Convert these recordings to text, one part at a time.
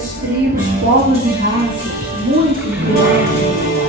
das tribos, povos e raças, muito grandes.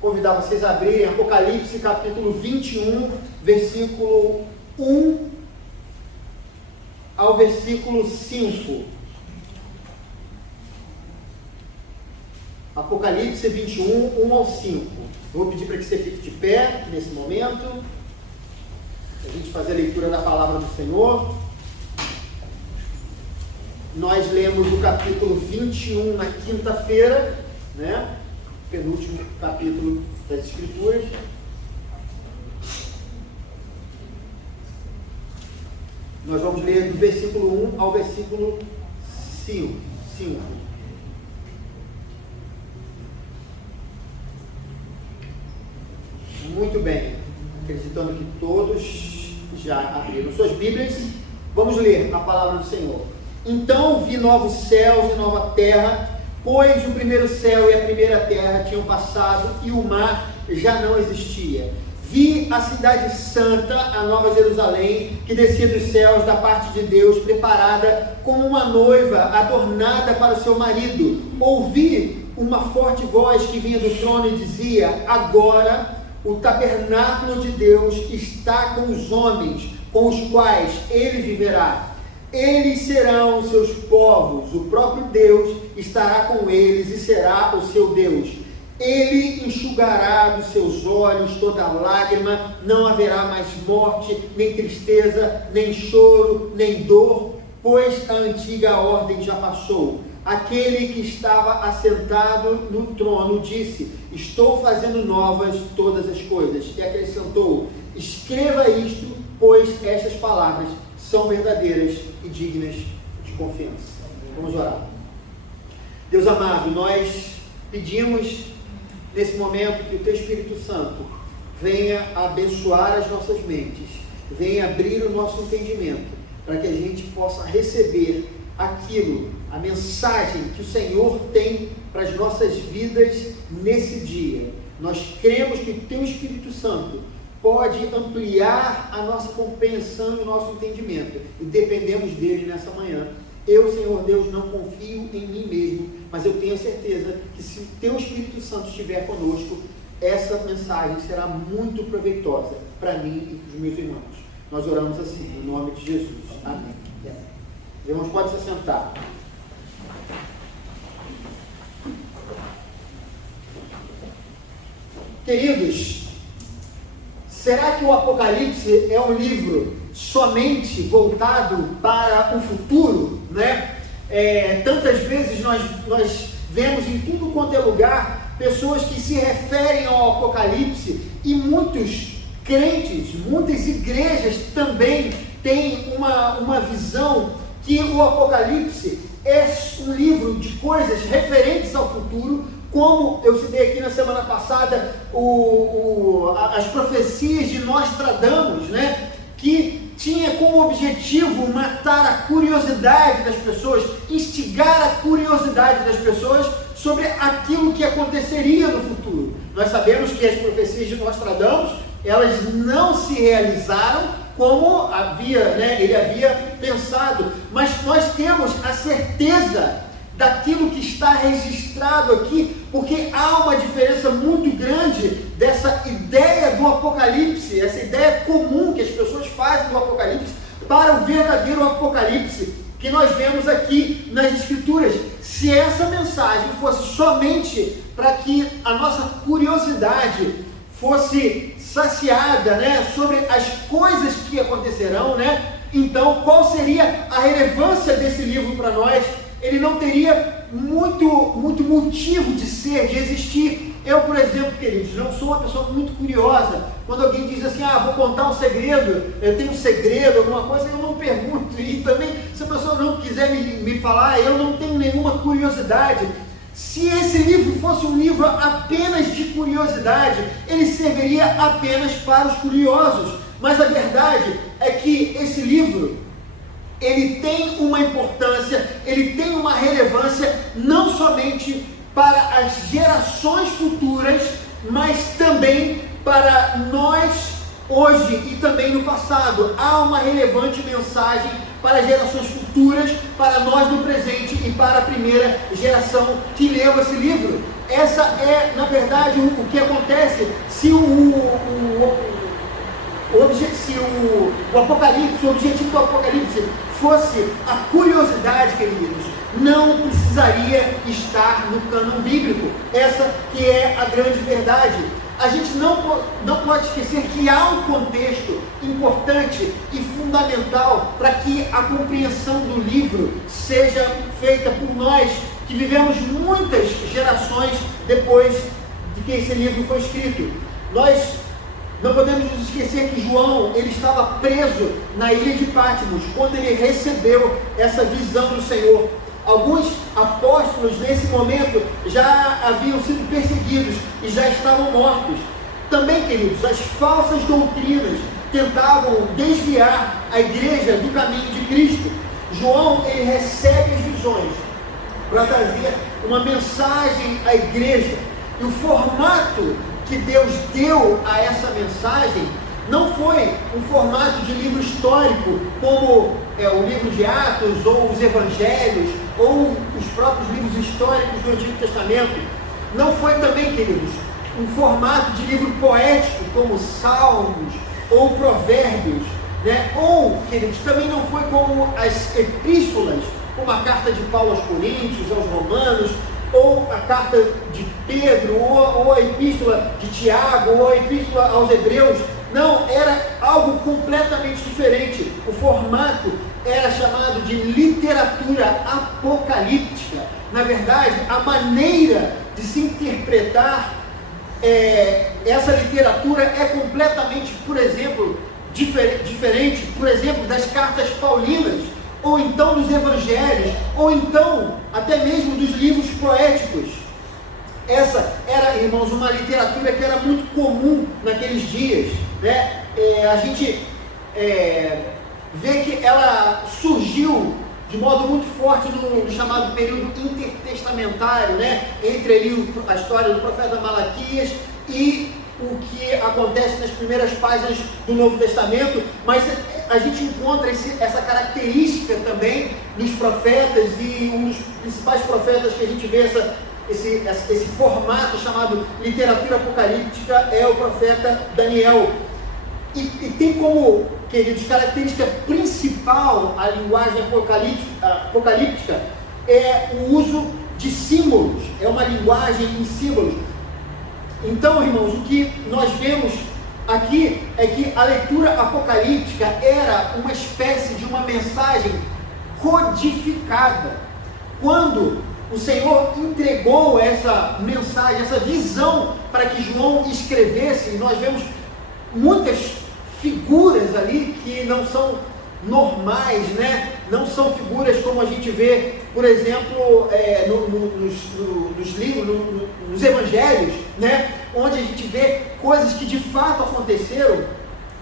Convidar vocês a abrirem Apocalipse capítulo 21, versículo 1 ao versículo 5. Apocalipse 21, 1 ao 5. Vou pedir para que você fique de pé nesse momento, a gente fazer a leitura da palavra do Senhor. Nós lemos o capítulo 21 na quinta-feira, né? Penúltimo capítulo das Escrituras. Nós vamos ler do versículo 1 ao versículo 5. Muito bem, acreditando que todos já abriram suas Bíblias, vamos ler a palavra do Senhor. Então vi novos céus e nova terra, pois o primeiro céu e a primeira terra tinham passado e o mar já não existia. Vi a cidade santa, a nova Jerusalém, que descia dos céus da parte de Deus, preparada como uma noiva adornada para o seu marido. Ouvi uma forte voz que vinha do trono e dizia: agora o tabernáculo de Deus está com os homens, com os quais ele viverá. Eles serão seus povos, o próprio Deus estará com eles e será o seu Deus. Ele enxugará dos seus olhos toda lágrima, não haverá mais morte, nem tristeza, nem choro, nem dor, pois a antiga ordem já passou. Aquele que estava assentado no trono disse: estou fazendo novas todas as coisas. E acrescentou: escreva isto, pois estas palavras são verdadeiras e dignas de confiança. Vamos orar. Deus amado, nós pedimos nesse momento que o Teu Espírito Santo venha abençoar as nossas mentes, venha abrir o nosso entendimento, para que a gente possa receber aquilo, a mensagem que o Senhor tem para as nossas vidas nesse dia. Nós cremos que o Teu Espírito Santo pode ampliar a nossa compreensão e o nosso entendimento, e dependemos dele nessa manhã. Eu, Senhor Deus, não confio em mim mesmo, mas eu tenho certeza que se o Teu Espírito Santo estiver conosco, essa mensagem será muito proveitosa para mim e para os meus irmãos. Nós oramos assim, em nome de Jesus. Amém. Os irmãos podem se sentar. Queridos, será que o Apocalipse é um livro somente voltado para o futuro, né? Tantas vezes nós vemos em tudo quanto é lugar pessoas que se referem ao Apocalipse, e muitos crentes, muitas igrejas também têm uma visão que o Apocalipse é um livro de coisas referentes ao futuro, como eu citei aqui na semana passada as profecias de Nostradamus, né? Que tinha como objetivo matar a curiosidade das pessoas, instigar a curiosidade das pessoas sobre aquilo que aconteceria no futuro. Nós sabemos que as profecias de Nostradamus, elas não se realizaram como ele havia pensado, mas nós temos a certeza daquilo que está registrado aqui, porque há uma diferença muito grande dessa ideia do Apocalipse, essa ideia comum que as pessoas fazem do Apocalipse, para o verdadeiro Apocalipse que nós vemos aqui nas Escrituras. Se essa mensagem fosse somente para que a nossa curiosidade fosse saciada, né, sobre as coisas que acontecerão, né, então qual seria a relevância desse livro para nós? Ele não teria muito motivo de ser, de existir. Eu, por exemplo, queridos, não sou uma pessoa muito curiosa. Quando alguém diz assim, vou contar um segredo, eu tenho um segredo, alguma coisa, eu não pergunto. E também, se a pessoa não quiser me falar, eu não tenho nenhuma curiosidade. Se esse livro fosse um livro apenas de curiosidade, ele serviria apenas para os curiosos. Mas a verdade é que esse livro, ele tem uma importância, ele tem uma relevância não somente para as gerações futuras, mas também para nós hoje e também no passado. Há uma relevante mensagem para as gerações futuras, para nós no presente e para a primeira geração que leu esse livro. Essa é, na verdade, o que acontece se o Apocalipse, o objetivo do Apocalipse fosse a curiosidade, queridos, não precisaria estar no cânon bíblico. Essa que é a grande verdade. A gente não pode esquecer que há um contexto importante e fundamental para que a compreensão do livro seja feita por nós, que vivemos muitas gerações depois de que esse livro foi escrito. Nós não podemos nos esquecer que João, ele estava preso na ilha de Patmos, quando ele recebeu essa visão do Senhor. Alguns apóstolos nesse momento já haviam sido perseguidos e já estavam mortos. Também, queridos, as falsas doutrinas tentavam desviar a igreja do caminho de Cristo. João, ele recebe as visões para trazer uma mensagem à igreja. E o formato que Deus deu a essa mensagem não foi um formato de livro histórico, como o livro de Atos, ou os Evangelhos, ou os próprios livros históricos do Antigo Testamento. Não foi também, queridos, um formato de livro poético, como Salmos, ou Provérbios, né? Ou, queridos, também não foi como as epístolas, como a carta de Paulo aos Coríntios, aos Romanos, ou a carta de Pedro, ou a epístola de Tiago, ou a epístola aos Hebreus. Não, era algo completamente diferente. O formato era chamado de literatura apocalíptica. Na verdade, a maneira de se interpretar essa literatura é completamente, por exemplo, diferente, por exemplo, das cartas paulinas, ou então dos evangelhos, ou então até mesmo dos livros poéticos. Essa era, irmãos, uma literatura que era muito comum naqueles dias, né? A gente vê que ela surgiu de modo muito forte no chamado período intertestamentário, né? Entre ali a história do profeta Malaquias e o que acontece nas primeiras páginas do Novo Testamento, mas a gente encontra essa característica também nos profetas, e um dos principais profetas que a gente vê esse formato chamado literatura apocalíptica é o profeta Daniel. E tem como, queridos, característica principal a linguagem apocalíptica é o uso de símbolos, é uma linguagem em símbolos. Então, irmãos, o que nós vemos aqui é que a leitura apocalíptica era uma espécie de uma mensagem codificada. Quando o Senhor entregou essa mensagem, essa visão para que João escrevesse, nós vemos muitas figuras ali que não são normais, né? Não são figuras como a gente vê, por exemplo, nos livros, nos evangelhos, né? Onde a gente vê coisas que de fato aconteceram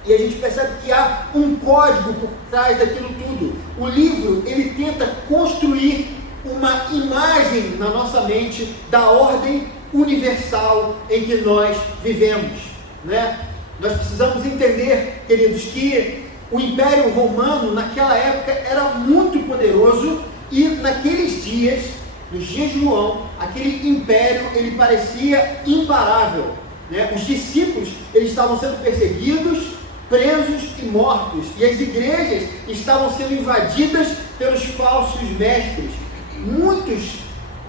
e a gente percebe que há um código por trás daquilo tudo. O livro, ele tenta construir uma imagem na nossa mente da ordem universal em que nós vivemos, né? Nós precisamos entender, queridos, que o Império Romano naquela época era muito poderoso e naqueles dias, nos dias de João, aquele império ele parecia imparável, né? Os discípulos eles estavam sendo perseguidos, presos e mortos, e as igrejas estavam sendo invadidas pelos falsos mestres. Muitos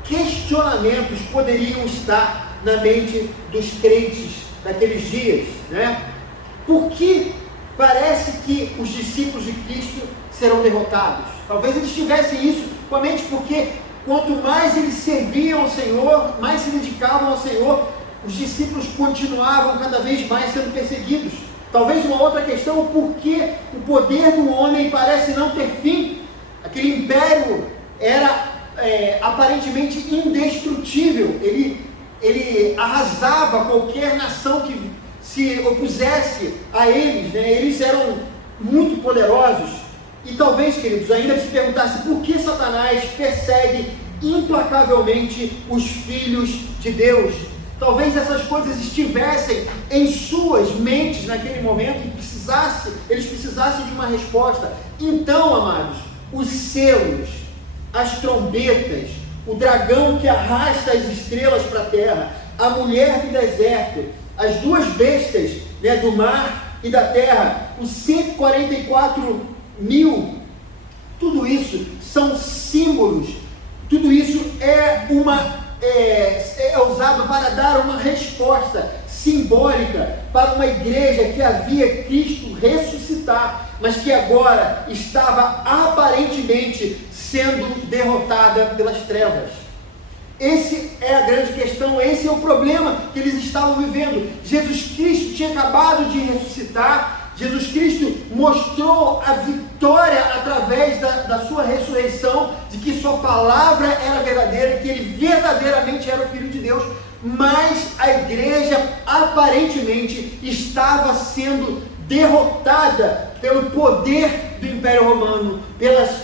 questionamentos poderiam estar na mente dos crentes daqueles dias, né? Por que parece que os discípulos de Cristo serão derrotados? Talvez eles tivessem isso com a mente, porque quanto mais eles serviam ao Senhor, mais se dedicavam ao Senhor, os discípulos continuavam cada vez mais sendo perseguidos. Talvez uma outra questão, o porquê o poder do homem parece não ter fim. Aquele império era aparentemente indestrutível, ele arrasava qualquer nação que se opusesse a eles, né? Eles eram muito poderosos. E talvez, queridos, ainda se perguntasse por que Satanás persegue implacavelmente os filhos de Deus. Talvez essas coisas estivessem em suas mentes naquele momento e eles precisassem de uma resposta. Então, amados, os selos, as trombetas, o dragão que arrasta as estrelas para a terra, a mulher do deserto, as duas bestas, né, do mar e da terra, os 144 mil, tudo isso são símbolos, tudo isso é usado para dar uma resposta simbólica para uma igreja que havia Cristo ressuscitar, mas que agora estava aparentemente sendo derrotada pelas trevas. Essa é a grande questão, esse é o problema que eles estavam vivendo. Jesus Cristo tinha acabado de ressuscitar, Jesus Cristo mostrou a vitória através da sua ressurreição, de que sua palavra era verdadeira, que ele verdadeiramente era o Filho de Deus, mas a igreja aparentemente estava sendo derrotada pelo poder do Império Romano,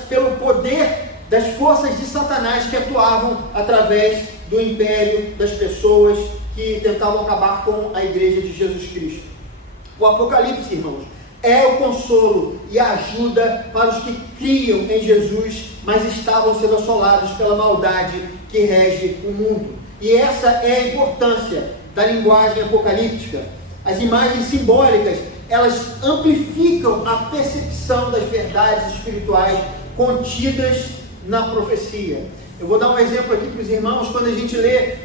pelo poder das forças de Satanás que atuavam através do império, das pessoas que tentavam acabar com a igreja de Jesus Cristo. O Apocalipse, irmãos, é o consolo e a ajuda para os que criam em Jesus, mas estavam sendo assolados pela maldade que rege o mundo. E essa é a importância da linguagem apocalíptica. As imagens simbólicas, elas amplificam a percepção das verdades espirituais contidas na profecia. Eu vou dar um exemplo aqui para os irmãos, quando a gente lê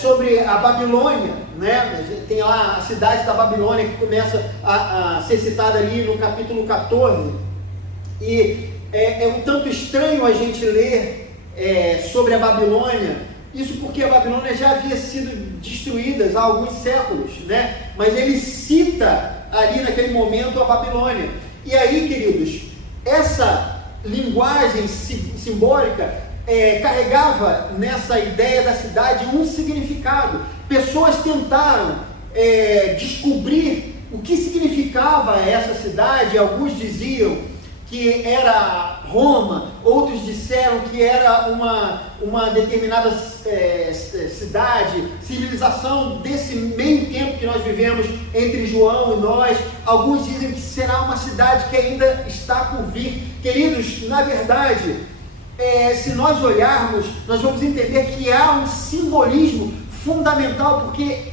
sobre a Babilônia, né? Tem lá a cidade da Babilônia que começa a ser citada ali no capítulo 14, e é um tanto estranho a gente ler sobre a Babilônia, isso porque a Babilônia já havia sido destruída há alguns séculos, né? Mas ele cita ali naquele momento a Babilônia. E aí, queridos, essa linguagem simbólica carregava nessa ideia da cidade um significado. Pessoas tentaram descobrir o que significava essa cidade. Alguns diziam que era Roma, outros disseram que era uma determinada cidade, civilização desse meio tempo que nós vivemos entre João e nós. Alguns dizem que será uma cidade que ainda está por vir. Queridos, na verdade, se nós olharmos, nós vamos entender que há um simbolismo fundamental, porque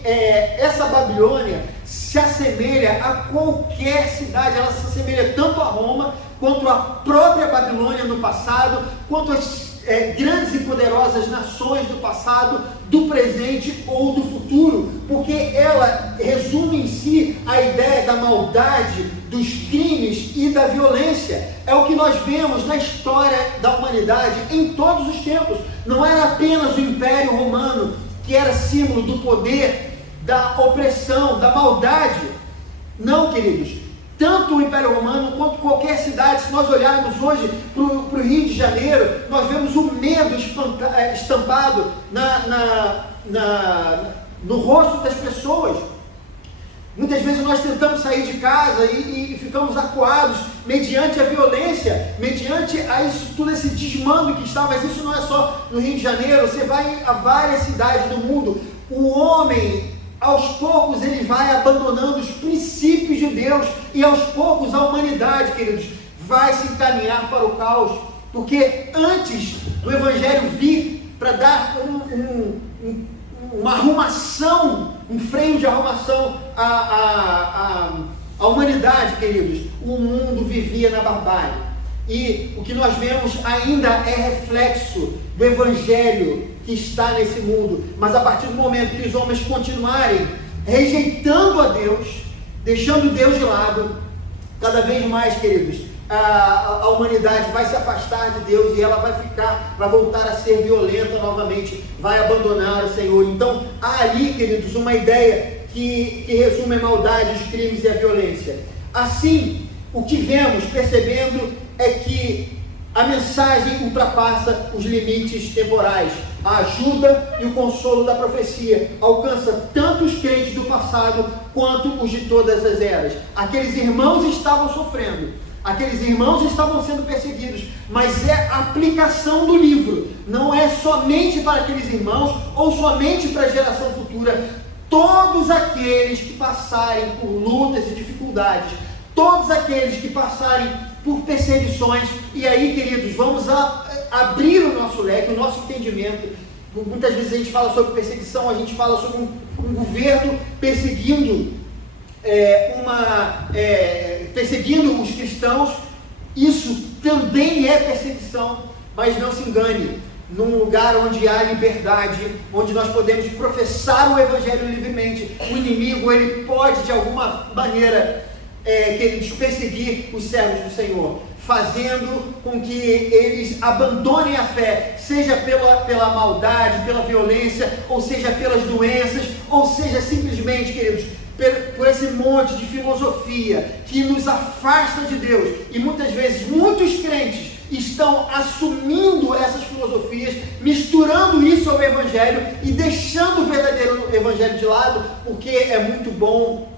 essa Babilônia se assemelha a qualquer cidade. Ela se assemelha tanto a Roma, quanto a própria Babilônia no passado, quanto as grandes e poderosas nações do passado, do presente ou do futuro, porque ela resume em si a ideia da maldade, dos crimes e da violência. É o que nós vemos na história da humanidade em todos os tempos. Não era apenas o Império Romano que era símbolo do poder, da opressão, da maldade. Não, queridos. Tanto o Império Romano quanto qualquer cidade, se nós olharmos hoje para o Rio de Janeiro, nós vemos o medo estampado no rosto das pessoas. Muitas vezes nós tentamos sair de casa e ficamos acuados mediante a violência, mediante a isso, todo esse desmando que está. Mas isso não é só no Rio de Janeiro, você vai a várias cidades do mundo. O homem, aos poucos, ele vai abandonando os princípios de Deus, e aos poucos a humanidade, queridos, vai se encaminhar para o caos, porque antes do Evangelho vir para dar uma arrumação, um freio de arrumação à humanidade, queridos, o mundo vivia na barbárie. E o que nós vemos ainda é reflexo do Evangelho que está nesse mundo. Mas a partir do momento que os homens continuarem rejeitando a Deus, deixando Deus de lado, cada vez mais, queridos, a humanidade vai se afastar de Deus, e ela vai voltar a ser violenta novamente, vai abandonar o Senhor. Então há ali, queridos, uma ideia que resume a maldade, os crimes e a violência. Assim, o que vemos, percebendo, é que a mensagem ultrapassa os limites temporais. A ajuda e o consolo da profecia alcança tanto os crentes do passado quanto os de todas as eras. Aqueles irmãos estavam sofrendo, aqueles irmãos estavam sendo perseguidos, mas é a aplicação do livro, não é somente para aqueles irmãos ou somente para a geração futura. Todos aqueles que passarem por lutas e dificuldades, todos aqueles que passarem por perseguições, e aí, queridos, vamos abrir o nosso leque, o nosso entendimento. Muitas vezes a gente fala sobre perseguição, a gente fala sobre um governo perseguindo perseguindo os cristãos. Isso também é perseguição, mas não se engane. Num lugar onde há liberdade, onde nós podemos professar o Evangelho livremente, o inimigo, ele pode de alguma maneira querer perseguir os servos do Senhor, fazendo com que eles abandonem a fé, seja pela maldade, pela violência, ou seja pelas doenças, ou seja simplesmente, queridos, por esse monte de filosofia que nos afasta de Deus. E muitas vezes muitos crentes estão assumindo essas filosofias, misturando isso ao Evangelho e deixando o verdadeiro Evangelho de lado, porque é muito bom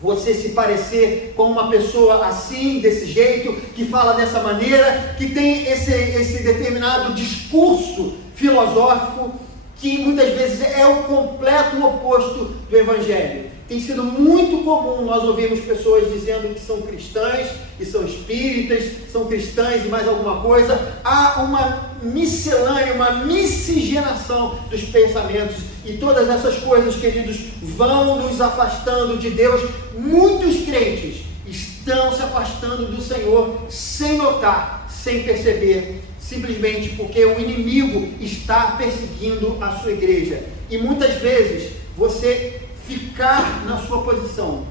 você se parecer com uma pessoa assim, desse jeito, que fala dessa maneira, que tem esse determinado discurso filosófico, que muitas vezes é o completo oposto do Evangelho. Tem sido muito comum nós ouvirmos pessoas dizendo que são cristãs, que são espíritas, são cristãs e mais alguma coisa. Há uma miscelânea, uma miscigenação dos pensamentos, e todas essas coisas, queridos, vão nos afastando de Deus. Muitos crentes estão se afastando do Senhor sem notar, sem perceber, simplesmente porque o inimigo está perseguindo a sua igreja. E muitas vezes você ficar na sua posição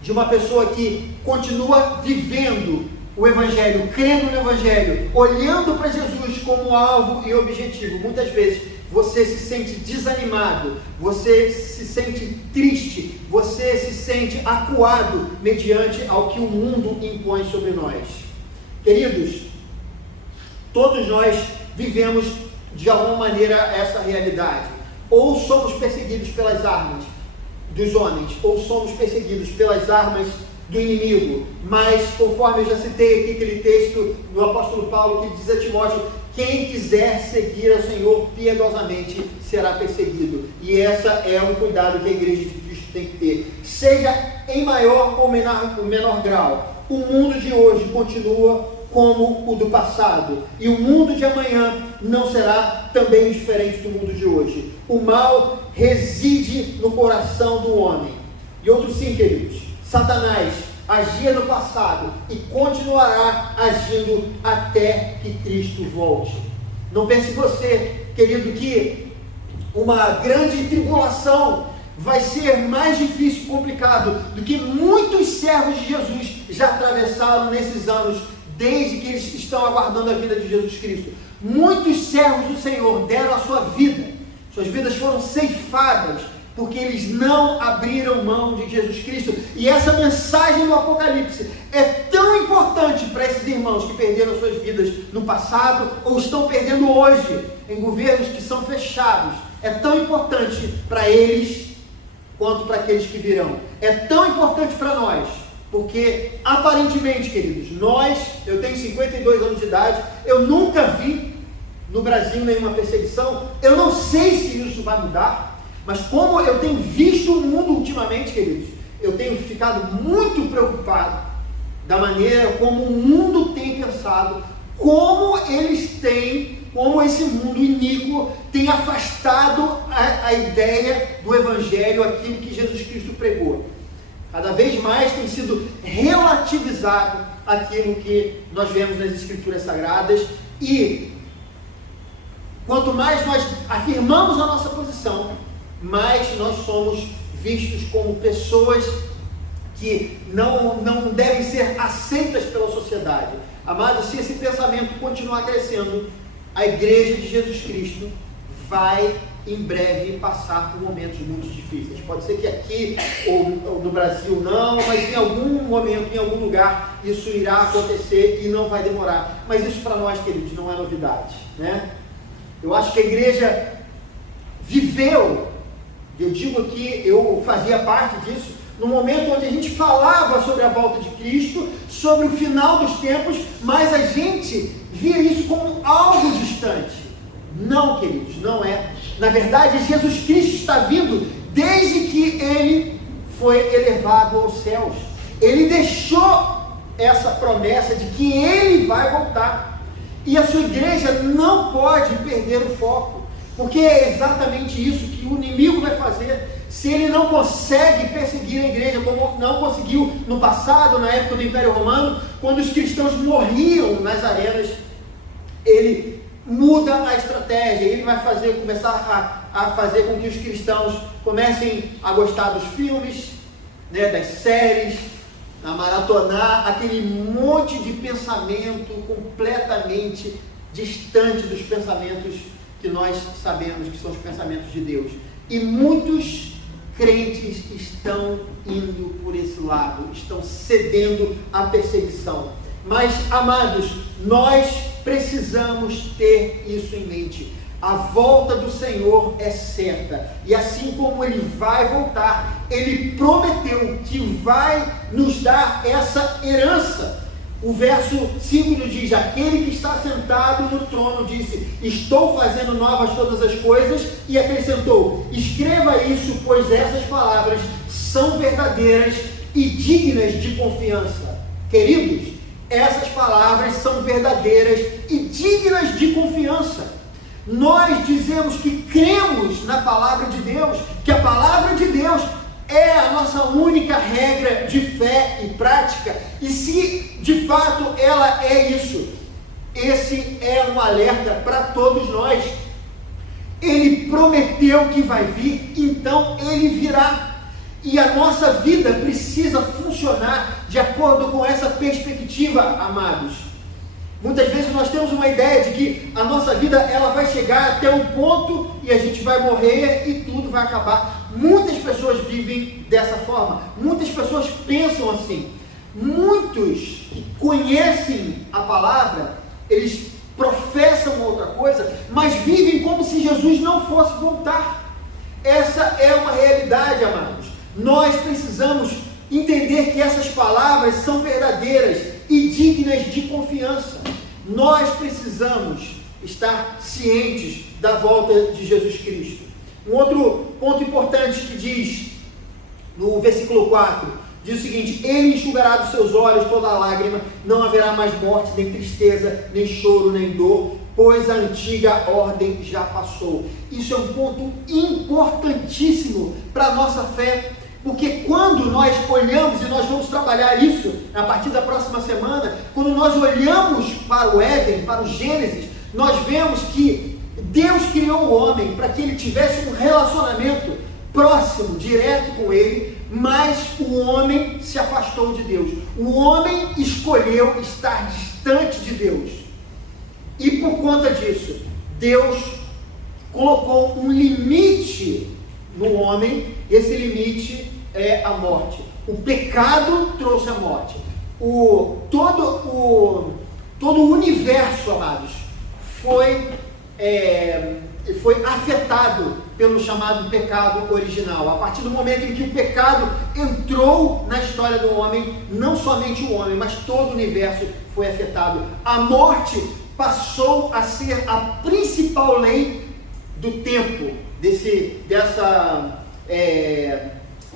de uma pessoa que continua vivendo o Evangelho, crendo no Evangelho, olhando para Jesus como alvo e objetivo, muitas vezes você se sente desanimado, você se sente triste, você se sente acuado mediante ao que o mundo impõe sobre nós. Queridos, todos nós vivemos de alguma maneira essa realidade. Ou somos perseguidos pelas armas dos homens, ou somos perseguidos pelas armas do inimigo. Mas, conforme eu já citei aqui aquele texto do apóstolo Paulo que diz a Timóteo: quem quiser seguir ao Senhor piedosamente será perseguido. E essa é um cuidado que a igreja de Cristo tem que ter. Seja em maior ou menor grau, o mundo de hoje continua como o do passado, e o mundo de amanhã não será também diferente do mundo de hoje. O mal reside no coração do homem. E outro sim, queridos, Satanás agia no passado e continuará agindo até que Cristo volte. Não pense você, querido, que uma grande tribulação vai ser mais difícil e complicado do que muitos servos de Jesus já atravessaram nesses anos, desde que eles estão aguardando a vida de Jesus Cristo. Muitos servos do Senhor deram a sua vida, suas vidas foram ceifadas, porque eles não abriram mão de Jesus Cristo. E essa mensagem do Apocalipse é tão importante para esses irmãos que perderam suas vidas no passado, ou estão perdendo hoje, em governos que são fechados. É tão importante para eles, quanto para aqueles que virão. É tão importante para nós, porque aparentemente, queridos, eu tenho 52 anos de idade, eu nunca vi no Brasil nenhuma perseguição, eu não sei se isso vai mudar, mas como eu tenho visto o mundo ultimamente, queridos, eu tenho ficado muito preocupado da maneira como o mundo tem pensado, como esse mundo iníquo tem afastado a ideia do Evangelho, aquilo que Jesus Cristo pregou. Cada vez mais tem sido relativizado aquilo que nós vemos nas Escrituras Sagradas, e quanto mais nós afirmamos a nossa posição, mais nós somos vistos como pessoas que não devem ser aceitas pela sociedade. Amados, se esse pensamento continuar crescendo, a igreja de Jesus Cristo vai em breve passar por momentos muito difíceis. Pode ser que aqui ou no Brasil não, mas em algum momento, em algum lugar, isso irá acontecer e não vai demorar. Mas isso para nós, queridos, não é novidade, né? Eu acho que a igreja viveu, eu digo aqui, eu fazia parte disso, no momento onde a gente falava sobre a volta de Cristo, sobre o final dos tempos, mas a gente via isso como algo distante. Não, queridos, não é. Na verdade, Jesus Cristo está vindo desde que Ele foi elevado aos céus. Ele deixou essa promessa de que Ele vai voltar. E a sua igreja não pode perder o foco, porque é exatamente isso que o inimigo vai fazer. Se ele não consegue perseguir a igreja, como não conseguiu no passado, na época do Império Romano, quando os cristãos morriam nas arenas, ele muda a estratégia. Ele vai começar a fazer com que os cristãos comecem a gostar dos filmes, né, das séries, a maratonar aquele monte de pensamento completamente distante dos pensamentos que nós sabemos que são os pensamentos de Deus. E muitos crentes estão indo por esse lado, estão cedendo à perseguição. Mas, amados, nós precisamos ter isso em mente. A volta do Senhor é certa, e assim como Ele vai voltar, Ele prometeu que vai nos dar essa herança. O verso 5 nos diz: aquele que está sentado no trono disse: estou fazendo novas todas as coisas, e acrescentou: escreva isso, pois essas palavras são verdadeiras e dignas de confiança. Queridos, essas palavras são verdadeiras e dignas de confiança. Nós dizemos que cremos na palavra de Deus, que a palavra de Deus é a nossa única regra de fé e prática, e se de fato ela é isso, esse é um alerta para todos nós. Ele prometeu que vai vir, então ele virá. E a nossa vida precisa funcionar de acordo com essa perspectiva, amados. Muitas vezes nós temos uma ideia de que a nossa vida ela vai chegar até um ponto e a gente vai morrer e tudo vai acabar. Muitas pessoas vivem dessa forma, muitas pessoas pensam assim. Muitos que conhecem a palavra, eles professam outra coisa, mas vivem como se Jesus não fosse voltar. Essa é uma realidade, amados. Nós precisamos entender que essas palavras são verdadeiras e dignas de confiança. Nós precisamos estar cientes da volta de Jesus Cristo. Um outro ponto importante que diz no versículo 4, diz o seguinte: ele enxugará dos seus olhos toda a lágrima, não haverá mais morte, nem tristeza, nem choro, nem dor, pois a antiga ordem já passou. Isso é um ponto importantíssimo para a nossa fé, porque quando nós olhamos, e nós vamos trabalhar isso a partir da próxima semana, quando nós olhamos para o Éden, para o Gênesis, nós vemos que Deus criou o homem para que ele tivesse um relacionamento próximo, direto com ele, mas o homem se afastou de Deus. O homem escolheu estar distante de Deus. E por conta disso, Deus colocou um limite no homem. Esse limite é a morte. O pecado trouxe a morte. Todo o universo, amados, foi afetado pelo chamado pecado original. A partir do momento em que o pecado entrou na história do homem, não somente o homem, mas todo o universo foi afetado. A morte passou a ser a principal lei do tempo,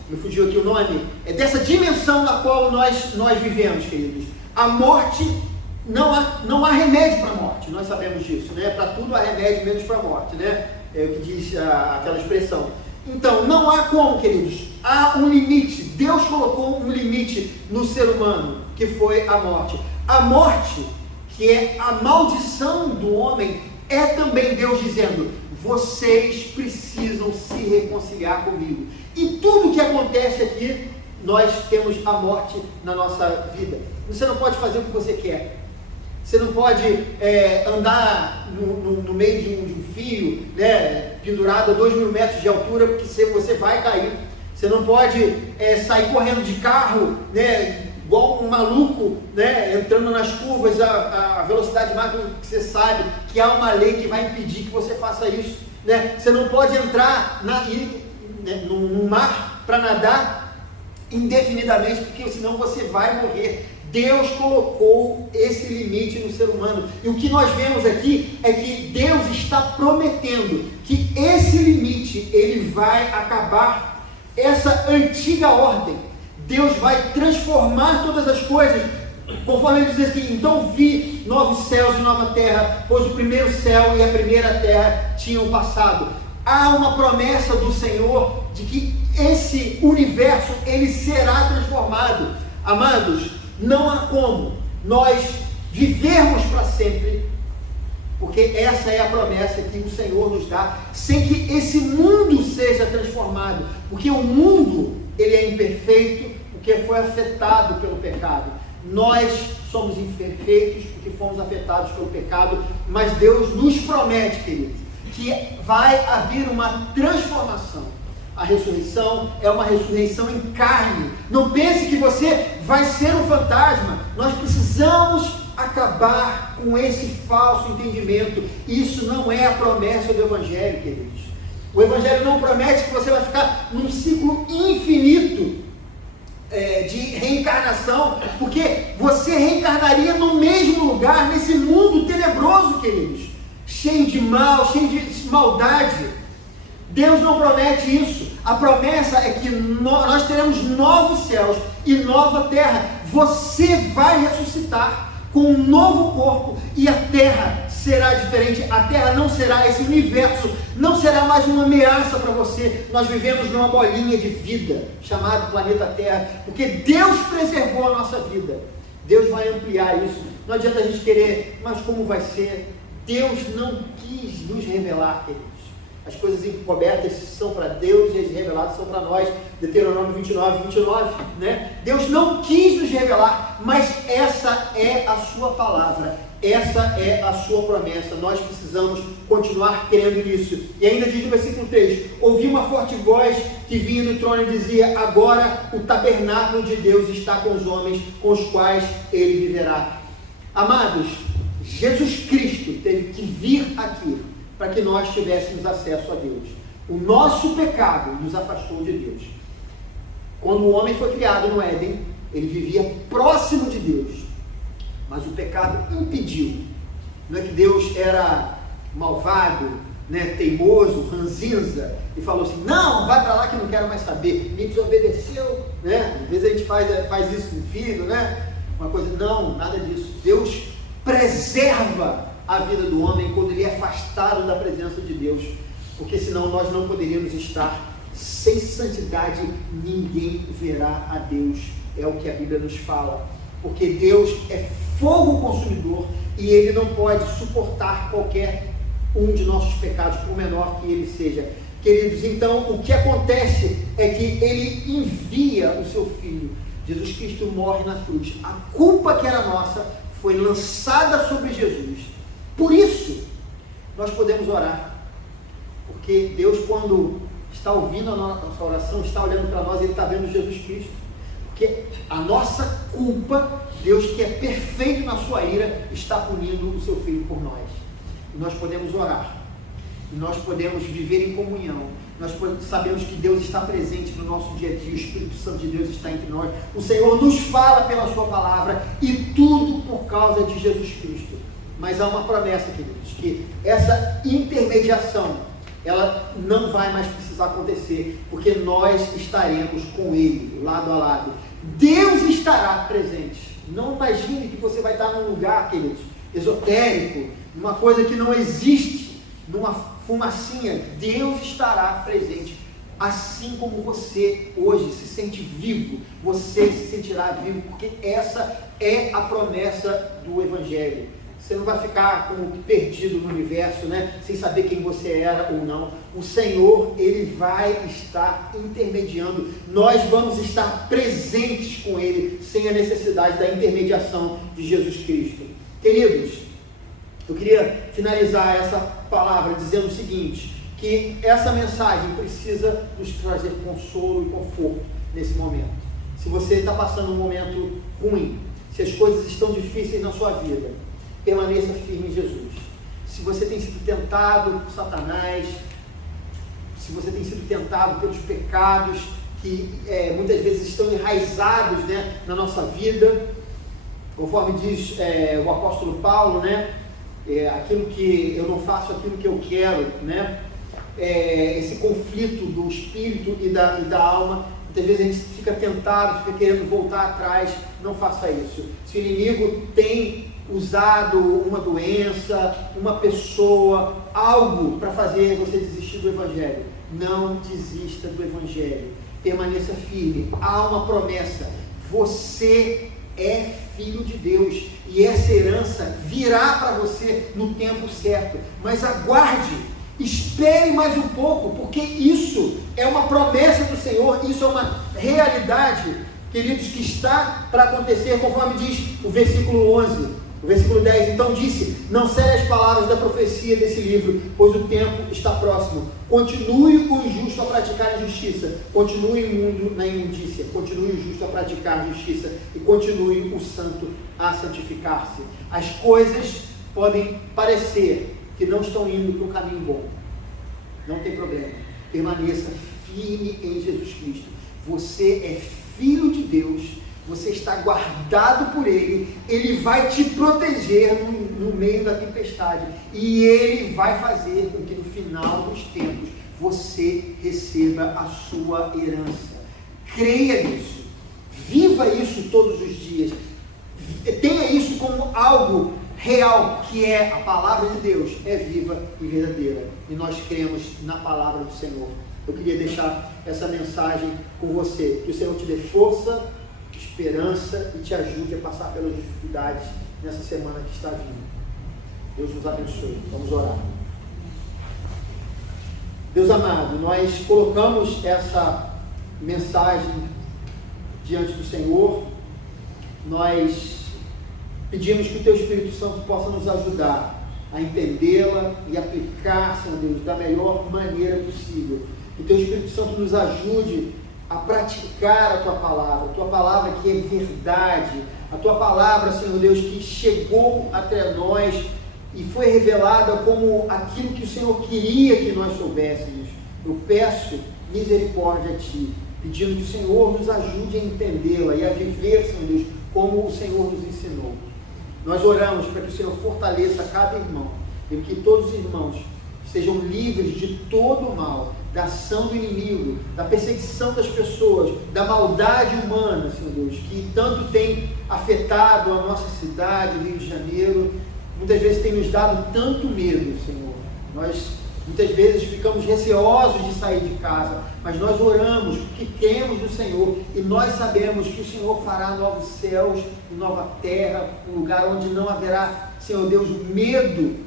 me fugiu aqui o nome, dessa dimensão na qual nós vivemos, queridos. A morte, não há remédio para a morte, nós sabemos disso, né? Para tudo há remédio, menos para a morte, né? É o que diz aquela expressão. Então, não há como, queridos, há um limite. Deus colocou um limite no ser humano, que foi a morte. A morte, que é a maldição do homem, é também Deus dizendo: vocês precisam se reconciliar comigo. E tudo que acontece aqui, nós temos a morte na nossa vida. Você não pode fazer o que você quer. Você não pode andar no meio de um fio, né, pendurado a 2.000 metros de altura, porque você vai cair. Você não pode sair correndo de carro, né, igual um maluco, né, entrando nas curvas a velocidade máxima, que você sabe que há uma lei que vai impedir que você faça isso. Né? Você não pode entrar no mar para nadar indefinidamente, porque senão você vai morrer. Deus colocou esse limite no ser humano. E o que nós vemos aqui é que Deus está prometendo que esse limite, ele vai acabar. Essa antiga ordem, Deus vai transformar todas as coisas, conforme ele diz aqui: então vi novos céus e nova terra, pois o primeiro céu e a primeira terra tinham passado. Há uma promessa do Senhor de que esse universo, ele será transformado. Amados, não há como nós vivermos para sempre, porque essa é a promessa que o Senhor nos dá, sem que esse mundo seja transformado, porque o mundo, ele é imperfeito, porque foi afetado pelo pecado. Nós somos imperfeitos porque fomos afetados pelo pecado, mas Deus nos promete, queridos, que vai haver uma transformação. A ressurreição é uma ressurreição em carne. Não pense que você vai ser um fantasma. Nós precisamos acabar com esse falso entendimento. Isso não é a promessa do Evangelho, queridos. O Evangelho não promete que você vai ficar num ciclo infinito de reencarnação, porque você reencarnaria no mesmo lugar, nesse mundo tenebroso, queridos, cheio de mal, cheio de maldade. Deus não promete isso. A promessa é que nós teremos novos céus e nova terra. Você vai ressuscitar com um novo corpo e a terra será diferente. A terra não será, esse universo não será mais uma ameaça para você. Nós vivemos numa bolinha de vida chamada planeta Terra, porque Deus preservou a nossa vida. Deus vai ampliar isso Não adianta a gente querer, mas como vai ser? Deus não quis nos revelar, queridos. As coisas encobertas são para Deus e as reveladas são para nós. Deuteronômio 29, né? Deus não quis nos revelar, mas essa é a sua palavra, essa é a sua promessa. Nós precisamos continuar crendo nisso. E ainda diz no versículo 3: ouvi uma forte voz que vinha do trono e dizia: agora o tabernáculo de Deus está com os homens, com os quais ele viverá. Amados, Jesus Cristo teve que vir aqui para que nós tivéssemos acesso a Deus. O nosso pecado nos afastou de Deus. Quando o homem foi criado no Éden, ele vivia próximo de Deus, mas o pecado impediu. Não é que Deus era malvado, né, teimoso, ranzinza, e falou assim: não, vai para lá que eu não quero mais saber, me desobedeceu, né? Às vezes a gente faz isso com o filho, né? Uma coisa, não, nada disso. Deus preserva a vida do homem quando ele é afastado da presença de Deus, porque senão nós não poderíamos estar sem santidade. Ninguém verá a Deus, é o que a Bíblia nos fala, porque Deus é fogo consumidor e ele não pode suportar qualquer um de nossos pecados, por menor que ele seja. Queridos, então o que acontece é que ele envia o seu Filho. Jesus Cristo morre na cruz. A culpa que era nossa foi lançada sobre Jesus. Por isso, nós podemos orar, porque Deus, quando está ouvindo a nossa oração, está olhando para nós, ele está vendo Jesus Cristo, porque a nossa culpa, Deus que é perfeito na sua ira, está punindo o seu Filho por nós. E nós podemos orar, e nós podemos viver em comunhão, nós sabemos que Deus está presente no nosso dia a dia, o Espírito Santo de Deus está entre nós, o Senhor nos fala pela sua palavra, e tudo por causa de Jesus Cristo. Mas há uma promessa, queridos, que essa intermediação, ela não vai mais precisar acontecer, porque nós estaremos com Ele, lado a lado. Deus estará presente. Não imagine que você vai estar num lugar, queridos, esotérico, numa coisa que não existe, numa fumacinha. Deus estará presente. Assim como você hoje se sente vivo, você se sentirá vivo, porque essa é a promessa do Evangelho. Você não vai ficar como perdido no universo, né? Sem saber quem você era ou não. O Senhor, Ele vai estar intermediando. Nós vamos estar presentes com Ele, sem a necessidade da intermediação de Jesus Cristo. Queridos, eu queria finalizar essa palavra dizendo o seguinte, que essa mensagem precisa nos trazer consolo e conforto nesse momento. Se você está passando um momento ruim, se as coisas estão difíceis na sua vida, permaneça firme em Jesus. Se você tem sido tentado por Satanás, se você tem sido tentado pelos pecados que muitas vezes estão enraizados, né, na nossa vida, conforme diz o apóstolo Paulo, né, aquilo que eu não faço, aquilo que eu quero, né, esse conflito do espírito e da alma. Muitas vezes a gente fica tentado, fica querendo voltar atrás. Não faça isso. Se o inimigo tem usado uma doença, uma pessoa, algo para fazer você desistir do Evangelho, não desista do Evangelho, permaneça firme. Há uma promessa: você é filho de Deus e essa herança virá para você no tempo certo, mas aguarde, espere mais um pouco, porque isso é uma promessa do Senhor, isso é uma realidade, queridos, que está para acontecer, conforme diz o versículo 11. O versículo 10, então disse: não cele as palavras da profecia desse livro, pois o tempo está próximo. Continue o justo a praticar a justiça, continue o imundo na imundícia, continue o justo a praticar a justiça e continue o santo a santificar-se. As coisas podem parecer que não estão indo para um caminho bom. Não tem problema, permaneça firme em Jesus Cristo. Você é filho de Deus, você está guardado por Ele, Ele vai te proteger no meio da tempestade, e Ele vai fazer com que no final dos tempos você receba a sua herança. Creia nisso, viva isso todos os dias, tenha isso como algo real, que é a palavra de Deus, é viva e verdadeira, e nós cremos na palavra do Senhor. Eu queria deixar essa mensagem com você, que o Senhor te dê força, esperança e te ajude a passar pelas dificuldades nessa semana que está vindo. Deus nos abençoe. Vamos orar. Deus amado, nós colocamos essa mensagem diante do Senhor. Nós pedimos que o Teu Espírito Santo possa nos ajudar a entendê-la e aplicar, Senhor Deus, da melhor maneira possível. Que o Teu Espírito Santo nos ajude a praticar a Tua palavra que é verdade, a Tua palavra, Senhor Deus, que chegou até nós e foi revelada como aquilo que o Senhor queria que nós soubéssemos. Eu peço misericórdia a Ti, pedindo que o Senhor nos ajude a entendê-la e a viver, Senhor Deus, como o Senhor nos ensinou. Nós oramos para que o Senhor fortaleça cada irmão e que todos os irmãos sejam livres de todo o mal, da ação do inimigo, da perseguição das pessoas, da maldade humana, Senhor Deus, que tanto tem afetado a nossa cidade, Rio de Janeiro, muitas vezes tem nos dado tanto medo, Senhor. Nós muitas vezes ficamos receosos de sair de casa, mas nós oramos porque cremos no Senhor e nós sabemos que o Senhor fará novos céus e nova terra, um lugar onde não haverá, Senhor Deus, medo,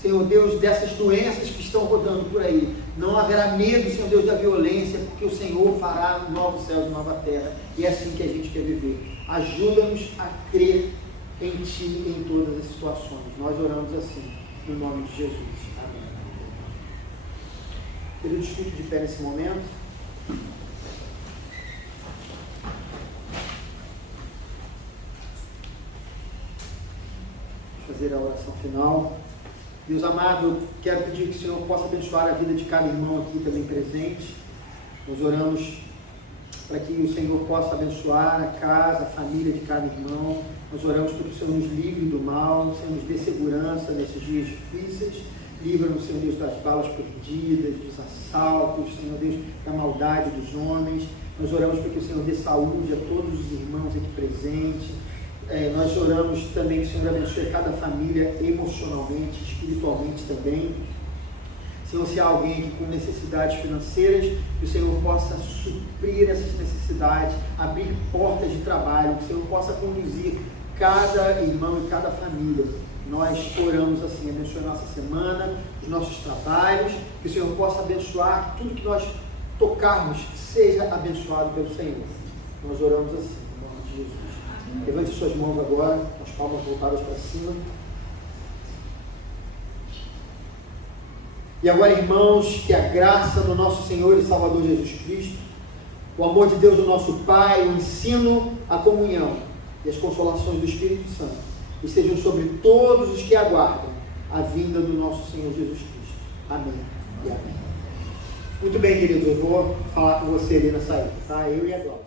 Senhor Deus, dessas doenças que estão rodando por aí. Não haverá medo, Senhor Deus, da violência, porque o Senhor fará novos céus e nova terra. E é assim que a gente quer viver. Ajuda-nos a crer em Ti em todas as situações. Nós oramos assim, no nome de Jesus. Amém. Queridos, fique de pé nesse momento. Vou fazer a oração final. Deus amado, eu quero pedir que o Senhor possa abençoar a vida de cada irmão aqui também presente. Nós oramos para que o Senhor possa abençoar a casa, a família de cada irmão. Nós oramos para que o Senhor nos livre do mal, o Senhor nos dê segurança nesses dias difíceis. Livra-nos, Senhor Deus, das balas perdidas, dos assaltos, Senhor Deus, da maldade dos homens. Nós oramos para que o Senhor dê saúde a todos os irmãos aqui presentes. Nós oramos também que o Senhor abençoe cada família emocionalmente, espiritualmente também. Senhor, se há alguém aqui com necessidades financeiras, que o Senhor possa suprir essas necessidades, abrir portas de trabalho, que o Senhor possa conduzir cada irmão e cada família. Nós oramos assim, abençoe nossa semana, os nossos trabalhos, que o Senhor possa abençoar, que tudo que nós tocarmos seja abençoado pelo Senhor. Nós oramos assim, em nome de Jesus. Levante suas mãos agora, com as palmas voltadas para cima. E agora, irmãos, que a graça do nosso Senhor e Salvador Jesus Cristo, o amor de Deus, o nosso Pai, o ensino, a comunhão e as consolações do Espírito Santo estejam sobre todos os que aguardam a vinda do nosso Senhor Jesus Cristo. Amém e amém. Muito bem, queridos, eu vou falar com você ali na saída, tá? Eu e a Glória.